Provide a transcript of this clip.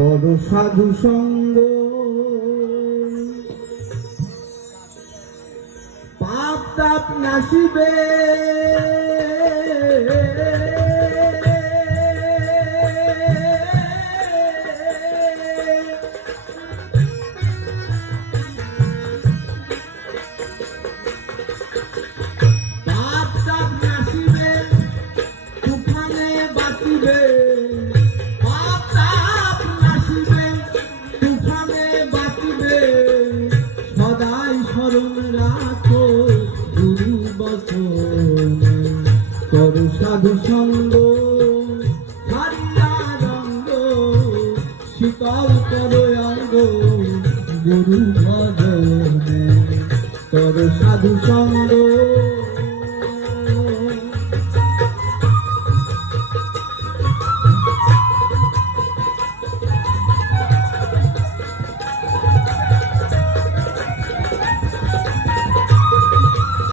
কর সাধু সঙ্গ। পাপ তাপ নাসিবে পাপ স্মরণ রাখো গুরু বচন কর সাধু সঙ্গ, হারিয়া রঙ্গ, শীতল করো অঙ্গ, গুরু ভজনে। কর সাধু সঙ্গ